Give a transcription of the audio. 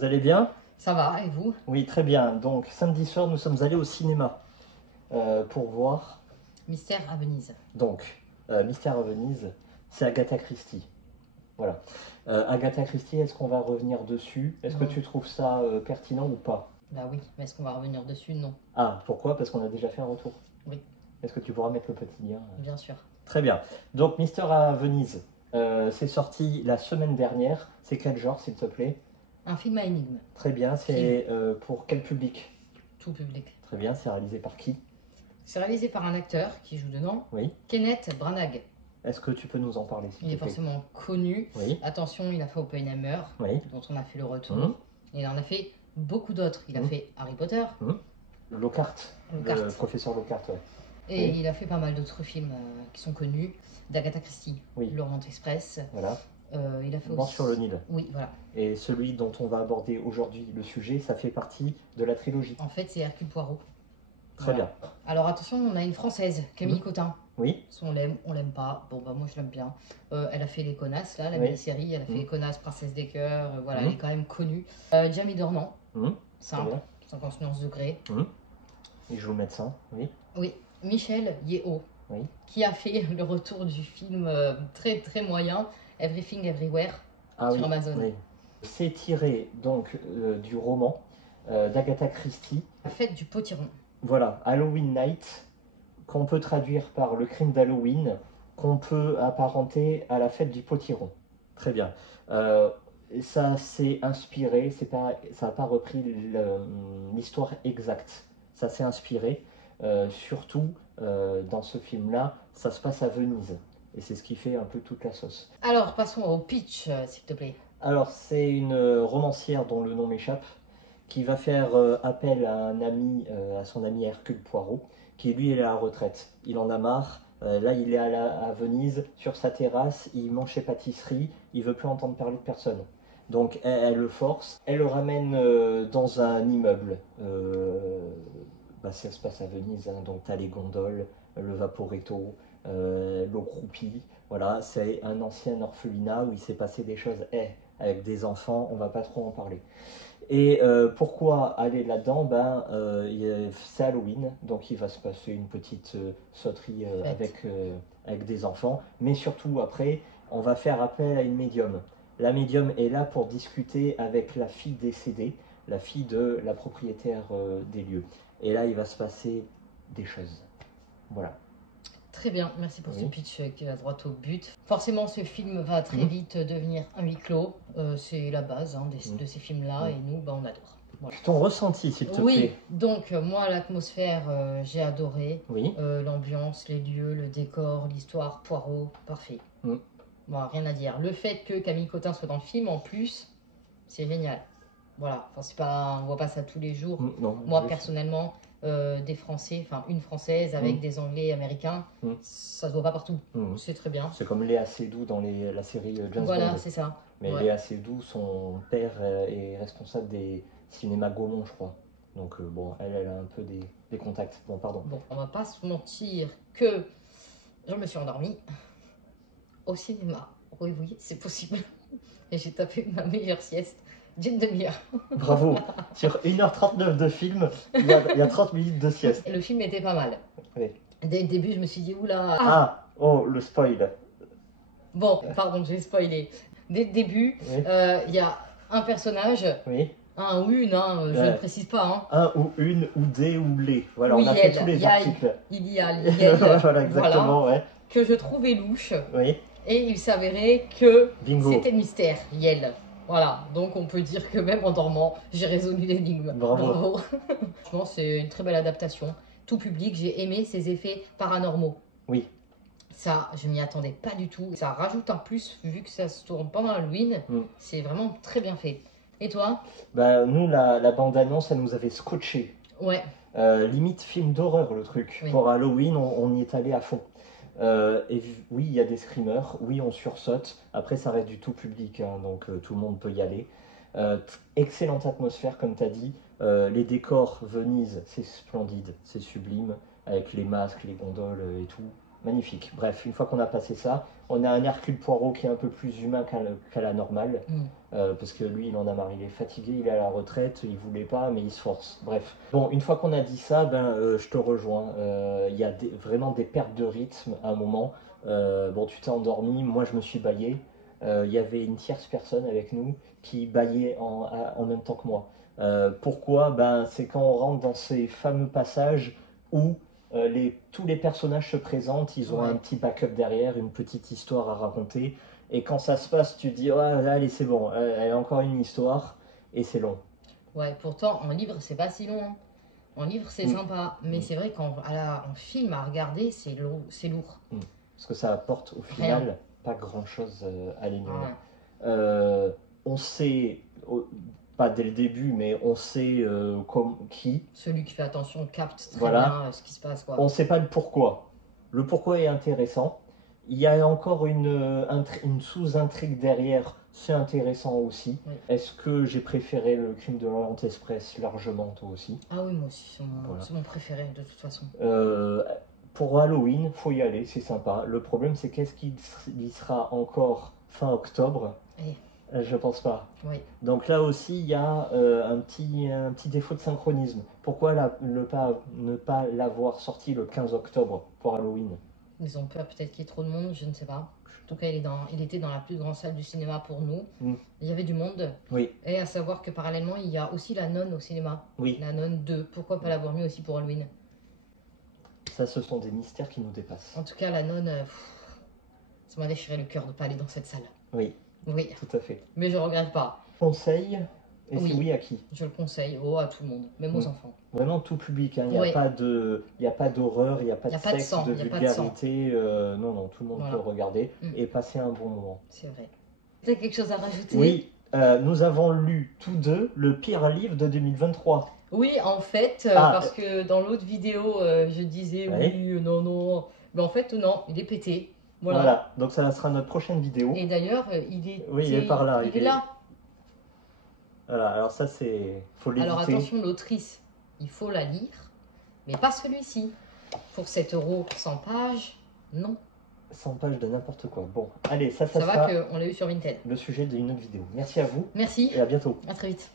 Vous allez bien? Ça va, et vous? Oui, très bien. Donc, samedi soir, nous sommes allés au cinéma pour voir. Mystère à Venise. Donc, Mystère à Venise, c'est Agatha Christie. Voilà. Agatha Christie, est-ce qu'on va revenir dessus? Est-ce que Non. tu trouves ça pertinent ou pas? Bah oui, mais est-ce qu'on va revenir dessus? Non. Ah, pourquoi? Parce qu'on a déjà fait un retour. Oui, Est-ce que tu pourras mettre le petit lien? bien sûr. Très bien. Donc, Mystère à Venise, c'est sorti la semaine dernière. C'est quel genre, s'il te plaît? Un film à énigme, Très bien. C'est pour quel public? tout public. Très bien. C'est réalisé par qui? C'est réalisé par un acteur qui joue dedans, Oui. Kenneth Branagh. Est-ce que tu peux nous en parler, s'il Il est te plaît? forcément connu. Oui. Attention, il a fait Oppenheimer, Oui. dont on a fait le retour. Mhm. Et il en a fait beaucoup d'autres. Il a Mhm. fait Harry Potter, Lockhart. Lockhart. Le professeur Lockhart, ouais. et Oui. il a fait pas mal d'autres films qui sont connus. D'Agatha Christie, Oui. L'Orient Express. Voilà. Il a fait Mort aussi... sur le Nil. Oui, voilà. Et celui dont on va aborder aujourd'hui le sujet, ça fait partie de la trilogie. En fait, c'est Hercule Poirot. Très Voilà. bien. Alors attention, on a une Française, Camille Mhm. Cotin. Oui. Soit on l'aime pas. Bon bah moi je l'aime bien. Elle a fait Les Connasses là, la Oui. mini-série. Elle a fait Les Connasses, Princesse des Cœurs. Voilà, Mhm. elle est quand même connue. Jamie Dornan, Très simple, bien. 50 nuances degrés. Il joue le médecin. Oui. Oui, Michel Yeo, Oui. qui a fait le retour du film très très moyen, Everything Everywhere, Ah sur oui. Amazon. Oui. C'est tiré donc du roman d'Agatha Christie. La fête du potiron. Voilà, Halloween Night, qu'on peut traduire par le crime d'Halloween, qu'on peut apparenter à la fête du potiron. Très bien. Ça s'est inspiré, ça n'a pas repris l'histoire exacte. Ça s'est inspiré, surtout dans ce film-là, ça se passe à Venise. Et c'est ce qui fait un peu toute la sauce. Alors passons au pitch, s'il te plaît. Alors, c'est une romancière dont le nom m'échappe, qui va faire appel à un ami, à son ami Hercule Poirot, qui lui est à la retraite. Il en a marre. Là, il est à Venise, sur sa terrasse, il mange ses pâtisseries, il veut plus entendre parler de personne. Donc, elle le force, elle le ramène dans un immeuble. Ça se passe à Venise, hein, donc tu as les gondoles, le Vaporetto, l'eau croupie. Voilà, c'est un ancien orphelinat où il s'est passé des choses. Avec des enfants, on va pas trop en parler. Et pourquoi aller là-dedans? C'est Halloween, donc il va se passer une petite sauterie avec des enfants. Mais surtout, après, on va faire appel à une médium. La médium est là pour discuter avec la fille décédée, la fille de la propriétaire des lieux. Et là, il va se passer des choses. Voilà. Très bien, merci pour ce Oui. pitch qui va droit au but. Forcément, ce film va très vite devenir un huis clos. C'est la base de ces films-là et nous, on adore. Voilà. Ton ressenti, s'il te Oui, plaît. donc moi, l'atmosphère, j'ai adoré. Oui. L'ambiance, les lieux, le décor, l'histoire, Poirot, parfait. Bon, rien à dire. Le fait que Camille Cotin soit dans le film, en plus, c'est génial. Voilà, enfin, c'est pas, on voit pas ça tous les jours. Non, Moi, personnellement, des Français, enfin une Française avec des Anglais américains, ça se voit pas partout. C'est très bien. C'est comme Léa Seydoux dans la série James Voilà, Bond. c'est ça. Mais Ouais. Léa Seydoux, son père est responsable des cinémas Gaumont, je crois. Donc bon, elle a un peu des contacts. Bon, pardon. Bon, on va pas se mentir que je me suis endormie au cinéma. Oui, oui, c'est possible. Et j'ai tapé ma meilleure sieste d'une demi-heure. Bravo. Sur 1h39 de film, il y a 30 minutes de sieste. Et le film était pas mal. Oui. Dès le début, je me suis dit, oula. Oh, le spoil. Bon, pardon, j'ai spoilé. Dès le début, il y a un personnage, un ou une, je ne précise pas. Un ou une, ou des, ou les. Voilà, oui, on a fait tous les articles. Il y a Liel, voilà, exactement, voilà, que je trouvais louche. Oui. Et il s'avérait que Bingo. c'était le mystère, Liel. Voilà, donc on peut dire que même en dormant, j'ai résolu l'énigme. Bravo. Franchement, c'est une très belle adaptation. Tout public, j'ai aimé ces effets paranormaux. Oui. Ça, je m'y attendais pas du tout. Ça rajoute un plus, vu que ça se tourne pendant Halloween. C'est vraiment très bien fait. Et toi? Nous, la bande-annonce, elle nous avait scotché. Ouais. Limite film d'horreur, le truc. Oui. Pour Halloween, on y est allé à fond. Et oui, il y a des screamers. Oui, on sursaute. Après, ça reste du tout public, hein, donc tout le monde peut y aller. Excellente atmosphère, comme tu as dit. Les décors, Venise, c'est splendide, c'est sublime. Avec les masques, les gondoles et tout. magnifique. Bref, une fois qu'on a passé ça, on a un Hercule Poirot qui est un peu plus humain qu'à la normale, parce que lui, il en a marre, il est fatigué, il est à la retraite, il voulait pas, mais il se force. Bref. Bon, une fois qu'on a dit ça, je te rejoins. Il y a vraiment des pertes de rythme à un moment. Bon, tu t'es endormi, moi je me suis bâillé. Il y avait une tierce personne avec nous qui bâillait en même temps que moi. Pourquoi? C'est quand on rentre dans ces fameux passages où tous les personnages se présentent, ils ont un petit backup derrière, une petite histoire à raconter. Et quand ça se passe, tu te dis, ouais, allez, c'est bon, elle a encore une histoire, et c'est long. Ouais, pourtant, en livre, c'est pas si long. Hein. En livre, c'est sympa. Mais c'est vrai qu'en film à regarder, c'est lourd. Parce que ça apporte au final pas grand-chose à l'énigme. On sait, pas dès le début, mais on sait qui. Celui qui fait attention capte très bien ce qui se passe. Quoi. On ne sait pas le pourquoi. Le pourquoi est intéressant. Il y a encore une sous-intrigue derrière, c'est intéressant aussi. Oui. Est-ce que j'ai préféré le Crime de l'Orient Express largement, toi aussi? Ah oui, moi aussi, c'est mon préféré de toute façon. Pour Halloween, faut y aller, c'est sympa. Le problème, c'est qu'est-ce qu'il y sera encore fin octobre? Je pense pas. Oui. Donc là aussi, il y a un petit défaut de synchronisme. Pourquoi ne pas l'avoir sorti le 15 octobre pour Halloween? Ils ont peur peut-être qu'il y ait trop de monde, je ne sais pas. En tout cas, il était dans la plus grande salle du cinéma pour nous. Il y avait du monde. Oui. Et à savoir que parallèlement, il y a aussi La Nonne au cinéma. Oui. La Nonne 2. Pourquoi pas l'avoir mis aussi pour Halloween? Ça, ce sont des mystères qui nous dépassent. En tout cas, La Nonne, ça m'a déchiré le cœur de ne pas aller dans cette salle. Oui. Oui. Tout à fait. Mais je regrette pas. Conseil? Et oui. C'est oui à qui? Je le conseille à tout le monde, même aux enfants. Vraiment tout public, hein. Il n'y a pas d'horreur, il n'y a pas de sexe, de vulgarité. Non, tout le monde peut regarder et passer un bon moment. C'est vrai. Tu as quelque chose à rajouter? Oui, nous avons lu tous deux le pire livre de 2023. Oui, en fait, parce que dans l'autre vidéo, je disais oui, non. Mais en fait, non, il est pété. Voilà, donc ça sera notre prochaine vidéo. Et d'ailleurs, il est par là. Il est là. Voilà, alors ça c'est... faut l'éviter. Alors attention, l'autrice, il faut la lire, mais pas celui-ci. Pour 7 € 100 pages, non. 100 pages de n'importe quoi. Bon, allez, ça va qu'on l'a eu sur Vinted. Le sujet d'une autre vidéo. Merci à vous. Merci. Et à bientôt. À très vite.